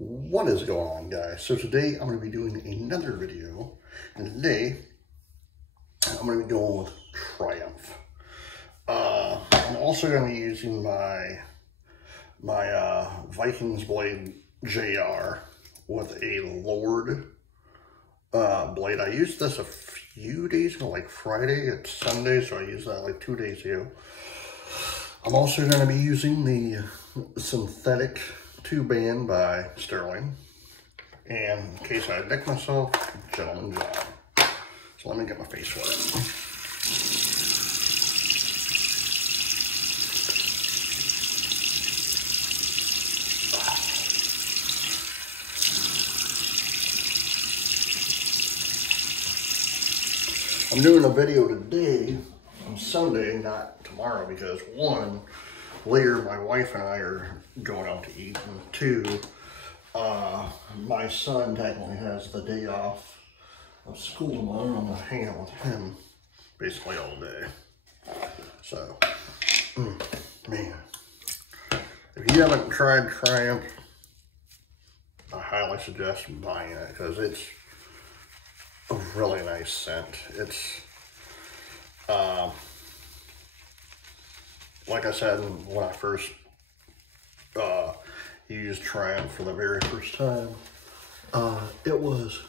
What is going on, guys? So today I'm going to be doing another video, and today I'm going to be going with Triumph. I'm also going to be using my Vikings blade JR with a lowered blade. I used this a few days ago, like Friday. It's Sunday, so I used that like 2 days ago. I'm also going to be using the synthetic 2-band by Stirling. And in case I nick myself, gentleman job. So let me get my face wet. I'm doing a video today on Sunday, not tomorrow, because one, later my wife and I are going out to eat, and two, my son technically has the day off of school tomorrow. I'm gonna hang out with him basically all day. So, man, if you haven't tried Triumph, I highly suggest buying it because it's a really nice scent. It's, like I said, when I first used Triumph for the very first time, it was,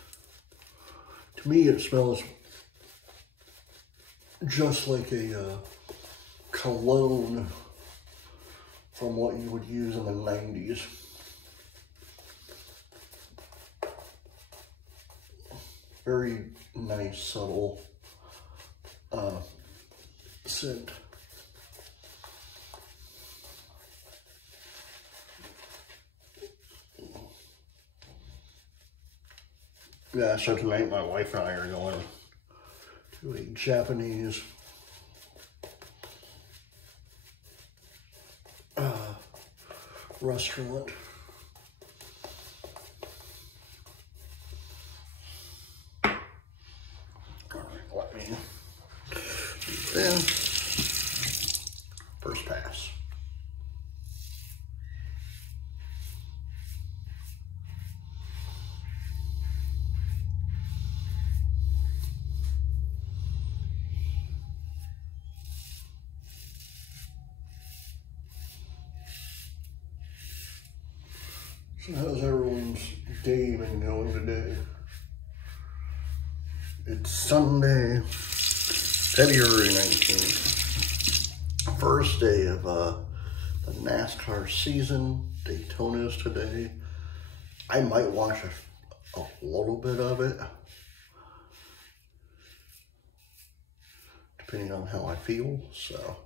to me, it smells just like a cologne from what you would use in the 90s. Very nice, subtle scent. Yeah, so tonight my wife and I are going to a Japanese restaurant. Let me do this. First pass. So how's everyone's day been going today? It's Sunday, February 19th, first day of the NASCAR season. Daytona's today. I might watch a little bit of it, depending on how I feel, so.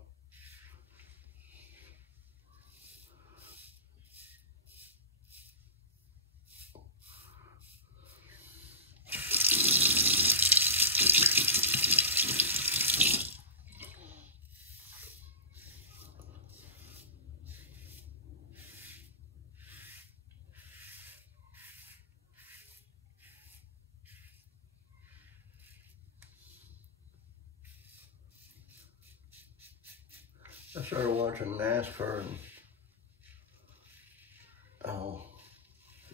I started watching NASCAR in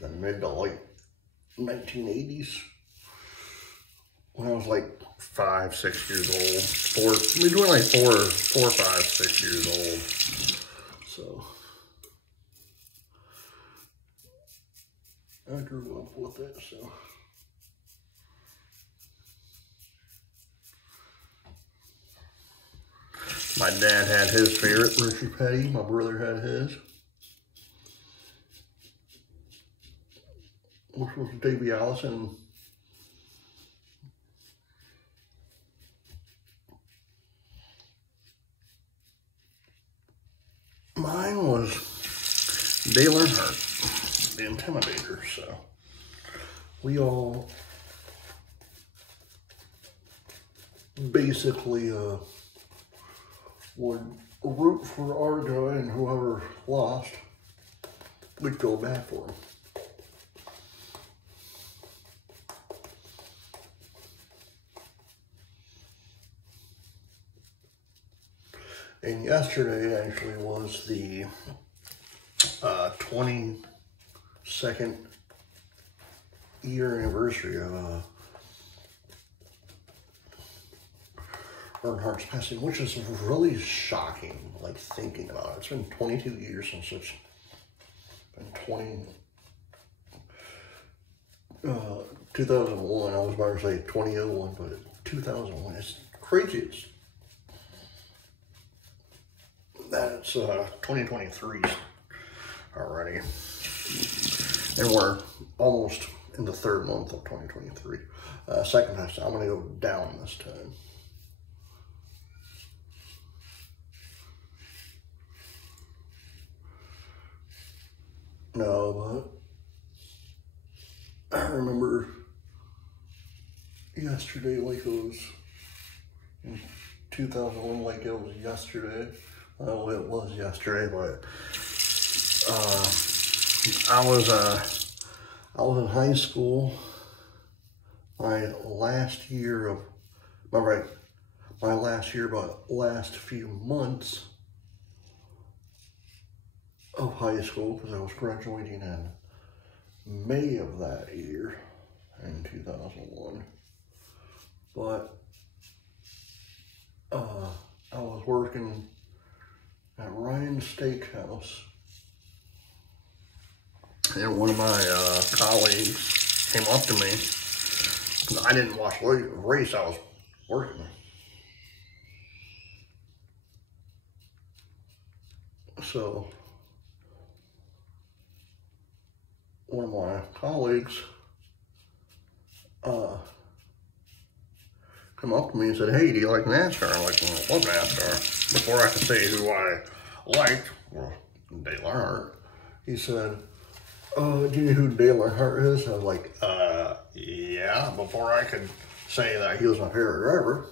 the mid to late 1980s, when I was like 5, 6 years old. Between like 4, 5, 6 years old. So I grew up with it. So. My dad had his favorite, Richie Petty. My brother had his, which was Davey Allison. Mine was Dale Earnhardt, the Intimidator. So we all basically would root for our guy, and whoever lost, we'd go back for him. And yesterday actually was the second year anniversary of Earnhardt's passing, which is really shocking, like thinking about it. It's been 22 years since it's been 2001. I was about to say 2001, but 2001. It's crazy. That's 2023 already. And we're almost in the third month of 2023. Second time, I'm going to go down this time. No, but I remember yesterday like it was in 2001, like it was yesterday. Well, it was yesterday, but I was in high school. My last year, but last few months of high school, because I was graduating in May of that year in 2001. But I was working at Ryan's Steakhouse, and one of my colleagues came up to me. I didn't watch the race, I was working. So one of my colleagues come up to me and said, "Hey, do you like NASCAR?" I'm like, "Well, I love NASCAR." Before I could say who I liked, well, Dale Earnhardt, he said, "Do you know who Dale Earnhardt is?" I was like, yeah, before I could say that he was my favorite driver.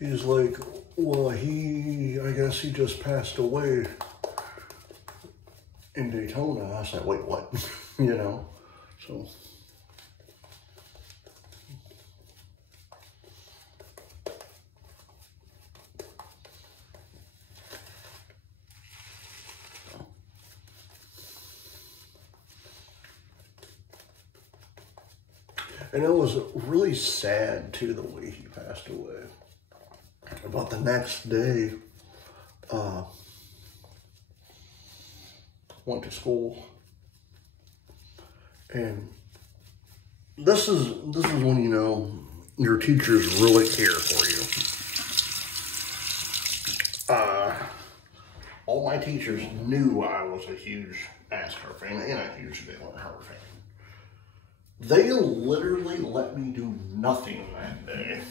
He's like, "Well, I guess he just passed away in Daytona." I said, "Wait, what?" You know, so. And it was really sad, too, the way he passed away. About the next day, went to school. And this is when, you know, your teachers really care for you. All my teachers knew I was a huge NASCAR fan and a huge Dale Earnhardt fan. They literally let me do nothing that day.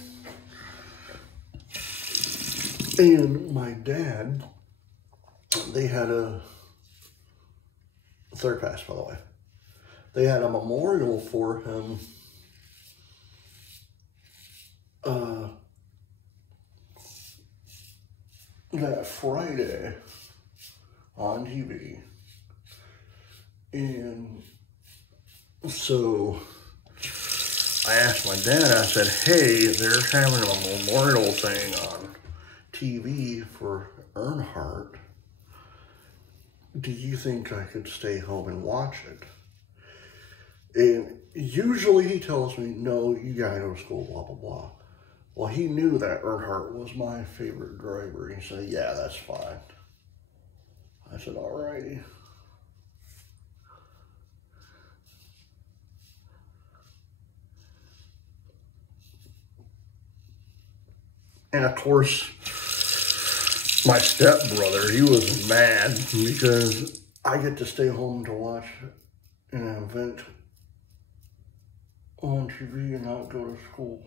And my dad, they had a third pass, by the way. They had a memorial for him that Friday on TV. And so I asked my dad, I said, "Hey, they're having a memorial thing on TV for Earnhardt. Do you think I could stay home and watch it?" And usually he tells me, "No, you gotta go to school, blah, blah, blah." Well, he knew that Earnhardt was my favorite driver. He said, "Yeah, that's fine." I said, "Alrighty." And of course, my stepbrother, he was mad because I get to stay home to watch an event on TV and not go to school.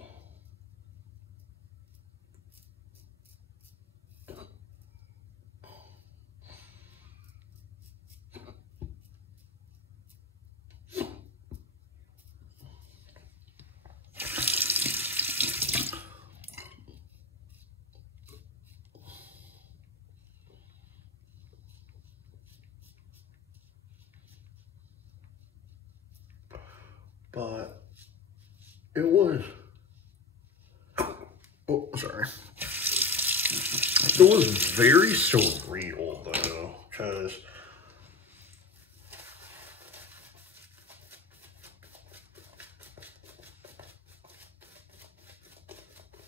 But it was, oh, sorry. It was very surreal though, because is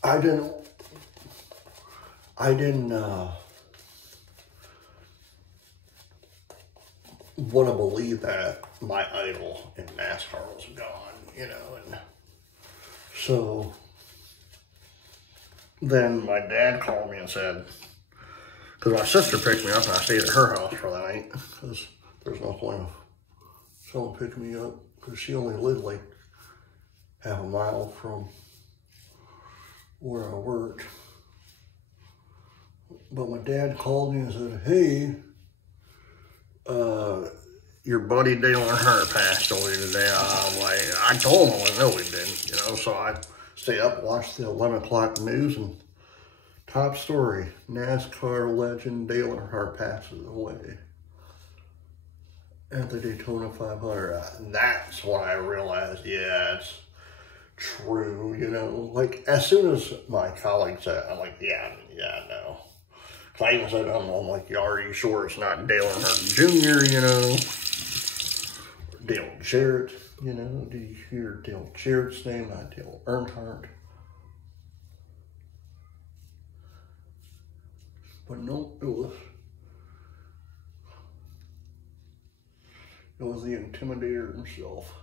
I didn't want to believe that my idol in NASCAR was gone, you know, and so then my dad called me and said, because my sister picked me up and I stayed at her house for the night, because there's no point of someone picking me up, because she only lived like half a mile from where I worked. But my dad called me and said, hey, your buddy Dale Earnhardt passed away today. I'm like, I told him, I know he didn't, you know, so I stayed up, watched the 11 o'clock news, and top story, NASCAR legend Dale Earnhardt passes away at the Daytona 500. That's when I realized, yeah, it's true, you know. Like, as soon as my colleague said, I'm like, yeah, no. I even said, I'm like, are you sure it's not Dale Earnhardt Jr., you know? Or Dale Jarrett, you know? Did you hear Dale Jarrett's name, not Dale Earnhardt? But no, it was the Intimidator himself.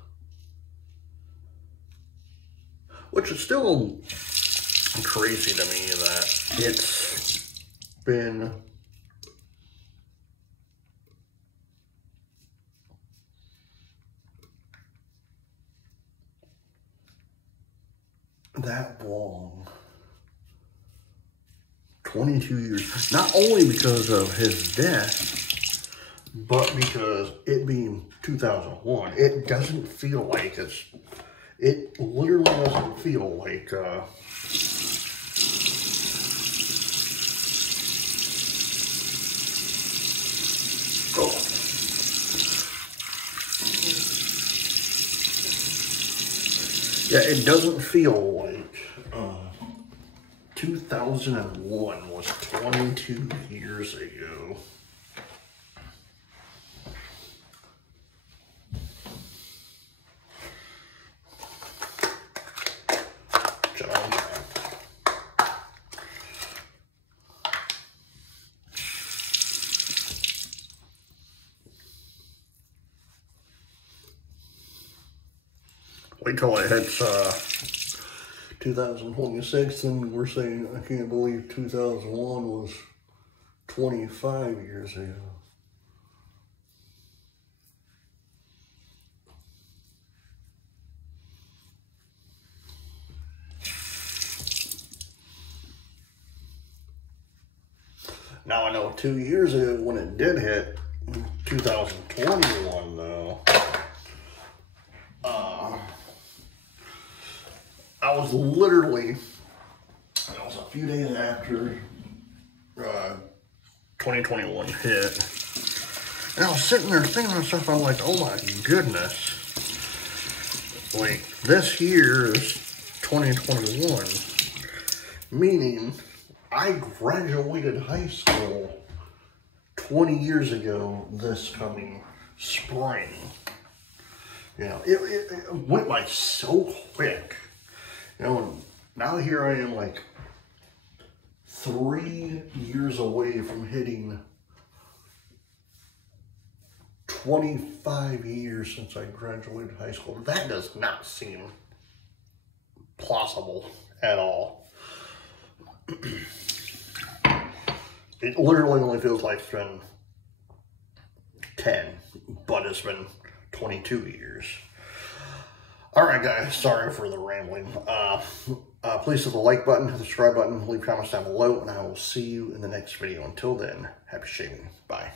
Which is still crazy to me that it's been that long. 22 years. Not only because of his death, but because it being 2001, it doesn't feel like it literally doesn't feel like, yeah, it doesn't feel like 2001 was 22 years ago. Wait till it hits 2026, and we're saying, I can't believe 2001 was 25 years ago. Now I know 2 years ago when it did hit 2021 though, I was literally, it was a few days after 2021 hit, and I was sitting there thinking to myself, I'm like, oh my goodness, like this year is 2021, meaning I graduated high school 20 years ago this coming spring. You know, it went by so quick. You know, and now here I am like 3 years away from hitting 25 years since I graduated high school. That does not seem plausible at all. It literally only feels like it's been 10, but it's been 22 years. All right, guys, sorry for the rambling. Please hit the like button, hit the subscribe button, leave comments down below, and I will see you in the next video. Until then, happy shaving. Bye.